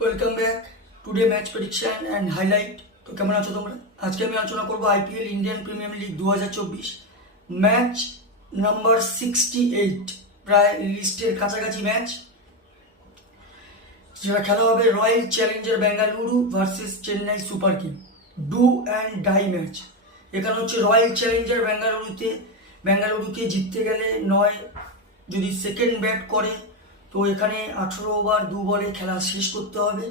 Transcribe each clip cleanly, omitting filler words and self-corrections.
Welcome back today match prediction and highlight. তো কেমন আছো তোমরা? আজকে আমি আলোচনা করবো IPL Indian premier league 2024 match number 68, প্রায় লিস্টের কাছাকাছি ম্যাচ, যেটা খেলা হবে royal challenger Bengaluru versus Chennai super king. Do and die match. এখানে হচ্ছে রয়্যাল চ্যালেঞ্জার বেঙ্গালুরুকে জিততে গেলে নয়, যদি সেকেন্ড ব্যাট করে তো এখানে 18 ওভার 2 বলে খেলা শেষ করতে হবে,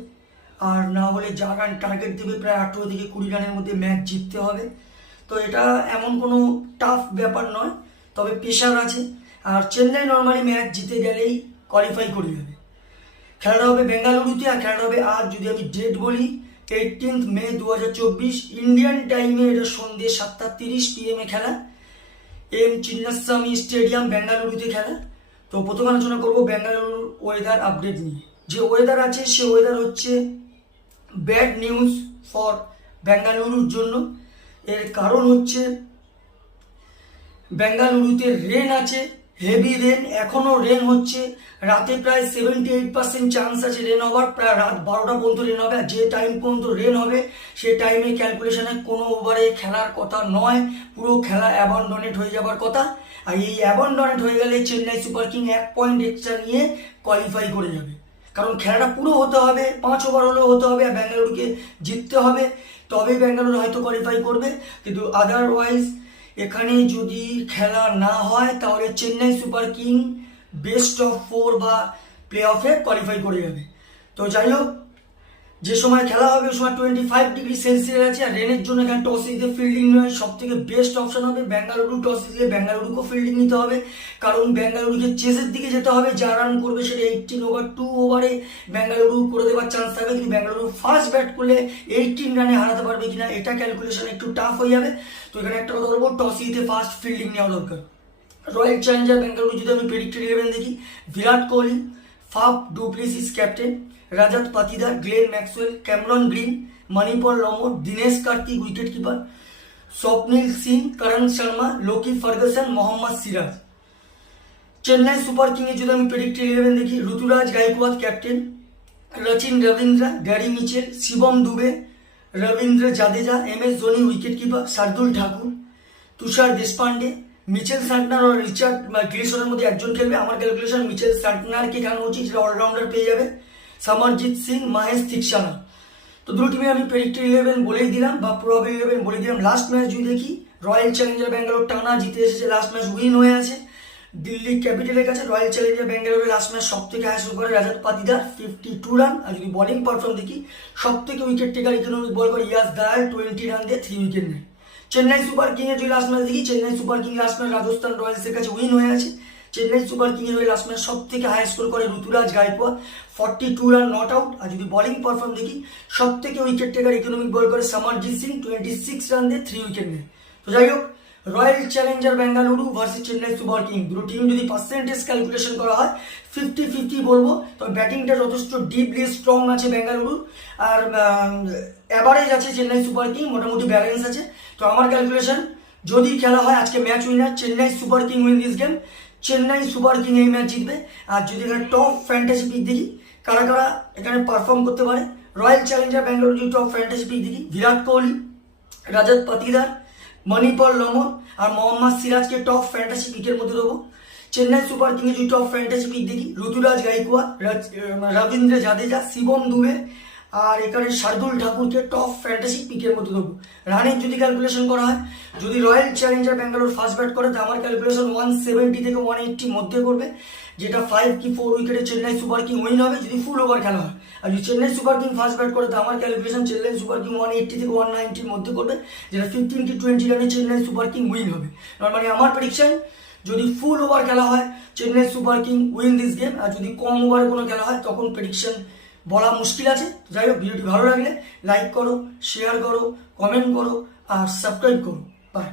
আর না হলে যা রান টার্গেট দেবে প্রায় 18 থেকে 20 রানের মধ্যে ম্যাচ জিততে হবে। তো এটা এমন কোনো টাফ ব্যাপার নয়, তবে প্রেশার আছে। আর চেন্নাই নর্মালি ম্যাচ জিতে গেলেই কোয়ালিফাই করে যাবে। খেলাটা হবে বেঙ্গালুরুতে, আর খেলাটা হবে আর যদি আমি ডেট বলি 18 মে 2024 ইন্ডিয়ান টাইমে, এটা সন্ধ্যে 7:30 PM খেলা, এম চিন্নাস্বামী স্টেডিয়াম বেঙ্গালুরুতে খেলা। তো প্রথমে আলোচনা করবো বেঙ্গালুরুর ওয়েদার আপডেট নিয়ে। যে ওয়েদার আছে সে ওয়েদার হচ্ছে ব্যাড নিউজ ফর বেঙ্গালুরুর জন্য। এর কারণ হচ্ছে বেঙ্গালুরুতে রেন আছে, হেভি রেন, এখনও রেন হচ্ছে। রাতে প্রায় 78% চান্স আছে রেন হওয়ার, প্রায় রাত 12টা পর্যন্ত রেন হবে। আর যে টাইম পর্যন্ত রেন হবে সে টাইমে ক্যালকুলেশনে কোনো ওভারে খেলার কথা নয়, পুরো খেলা অ্যাবান্ডনেট হয়ে যাবার কথা। আর এই অ্যাবান্ডনেট হয়ে গেলে Chennai super king 1 point extra নিয়ে কোয়ালিফাই করে যাবে। কারণ খেলাটা পুরো হতে হবে, 5 ওভার হলেও হতে হবে, আর বেঙ্গালুরুকে জিততে হবে, তবেই বেঙ্গালুরু হয়তো কোয়ালিফাই করবে। কিন্তু আদারওয়াইজ এখানে যদি খেলা না হয় তাহলে Chennai super king best of 4 বা প্লে অফে কোয়ালিফাই করে যাবে। তো যাই হোক, যে সময় খেলা হবে ওই সময় 25°C আছে। আর রেনের জন্য এখানে টস জিতে ফিল্ডিং নয়, সব থেকে বেস্ট অপশন হবে বেঙ্গালুরু। টস জিতে বেঙ্গালুরুকেও ফিল্ডিং নিতে হবে, কারণ বেঙ্গালুরুকে চেসের দিকে যেতে হবে। যা রান করবে সেটা 18 ওভার 2 ওভারে বেঙ্গালুরু করে দেওয়ার চান্স থাকবে। কিন্তু বেঙ্গালুরু ফার্স্ট ব্যাট করলে 18 রানে হারাতে পারবে কিনা এটা ক্যালকুলেশন একটু টাফ হয়ে যাবে। তো এখানে একটা কথা বলবো, টস জিতে ফার্স্ট ফিল্ডিং নেওয়া দরকার। রয়্যাল চ্যালেঞ্জার বেঙ্গালুরু যদি আমি প্রেডিক্টেড 11 দেখি, Virat Kohli, Faf du Plessis captain, Rajat Patidar, Glenn Maxwell, Cameron Green, Mahipal Lomror, Dinesh Karthik wicket keeper, Swapnil Singh, Karan Sharma, Lockie Ferguson, Mohammed Siraj. Chennai super কিংয়ে যদি আমি প্রেডিক্টেড 11 দেখি, Ruturaj Gaikwad captain, Rachin Ravindra, Gary Mitchell, Shivam Dube, Ravindra Jadeja, MS Dhoni wicket keeper, Shardul Thakur, Tushar Deshpande, Mitchell Santner ও রিচার্ড গ্রিসনের মধ্যে একজন খেলবে। আমার ক্যালকুলেশন মিচেল সান্টনারকে খেলানো উচিত, যেটা অলরাউন্ডার পেয়ে যাবে। সমরজিৎ সিং, মহেশ থিকসানা। তো দুটো টিমে আমি প্রেডিক্টেড 11 বলেই দিলাম, বা প্রবাবল 11 বলে দিলাম। লাস্ট ম্যাচ যদি দেখি, রয়্যাল চ্যালেঞ্জার ব্যাঙ্গালোর টানা জিতে এসেছে, লাস্ট ম্যাচ উইন হয়ে আছে দিল্লি ক্যাপিটালের কাছে। রয়্যাল চ্যালেঞ্জার ব্যাঙ্গালোরের লাস্ট ম্যাচ সব থেকে হাই স্কোর করে রাজাত পাতিদার 52 রান। আর যদি বোলিং পারফর্ম দেখি, সব থেকে উইকেট টেকার ইকোনমিক বল করে ইয়াস দায়াল 20 রান দিয়ে 3 উইকেট নেয়। চেন্নাই সুপার কিংয়ের যদি লাস্ট ম্যাচ দেখি, Chennai super king last match Rajasthan রয়্যালসের কাছে উইন হয়ে আছে। চেন্নাই সুপার কিংয়ের হয়ে লাস্ট ম্যাচ সব থেকে হাই স্কোর করে ঋতুরাজ গাইকোয়াদ 42 রান নট আউট। আর যদি বোলিং পারফর্ম দেখি, সব থেকে উইকেট টেকার ইকোনমিক বল করে সমরজিৎ সিং 26 রান দিয়ে 3 উইকেট নেয়। তো যাই হোক, royal challenger Bengaluru versus Chennai super king, দুটো টিম যদি পার্সেন্টেজ ক্যালকুলেশন করা হয় 50-50 বলবো। তবে ব্যাটিংটা যথেষ্ট ডিপলি স্ট্রং আছে বেঙ্গালুরু, আর অ্যাভারেজ আছে চেন্নাই সুপার কিং, মোটামুটি ব্যালেন্স আছে। তো আমার ক্যালকুলেশন, যদি খেলা হয় আজকে match winner Chennai super king win this game, Chennai super king এই ম্যাচ জিতবে। আর যদি এখানে টপ ফ্যান্টাসি পিক দেখি, কারা কারা এখানে পারফর্ম করতে পারে, রয়্যাল চ্যালেঞ্জার ব্যাঙ্গালুরু যদি টপ ফ্যান্টাসি পিক দেখি, বিরাট কোহলি, রাজাত পাতিদার, মণিপল লম্বর আর মোহাম্মদ সিরাজকে টপ ফ্যান্টাসি পিকের মধ্যে দেবো। চেন্নাই সুপার কিংয়ে যদি টপ ফ্যান্টাসি পিক দেখি, ঋতুরাজ গাইকোয়াদ, রবীন্দ্র জাদেজা, শিবম দুবে আর এখানে শার্দুল ঠাকুরকে টপ ফ্যান্টাসি পিকের মধ্যে দেবো। রানের যদি ক্যালকুলেশন করা হয়, যদি royal Challenger Bangalore first bat করে, তো আমার ক্যালকুলেশন 170 থেকে 180 মধ্যে করবে, যেটা 5 কি 4 উইকেটে চেন্নাই সুপার কিং উইন হবে যদি ফুল ওভার খেলা হয়। আর যদি Chennai super king first bat করে, তো আমার ক্যালকুলেশন চেন্নাই সুপার কিং 180 থেকে 190 মধ্যে করবে, যেটা 15 কি 20 রানে চেন্নাই সুপার কিং উইন হবে। নর্মালি আমার প্রেডিকশন, যদি ফুল ওভার খেলা হয় Chennai super king win this game, আর যদি কম ওভারে কোনো খেলা হয় তখন প্রেডিকশন বলা মুশকিল আছে। যাই হোক, ভিডিওটি ভালো লাগলে লাইক করো, শেয়ার করো, কমেন্ট করো আর সাবস্ক্রাইব করো। বাই।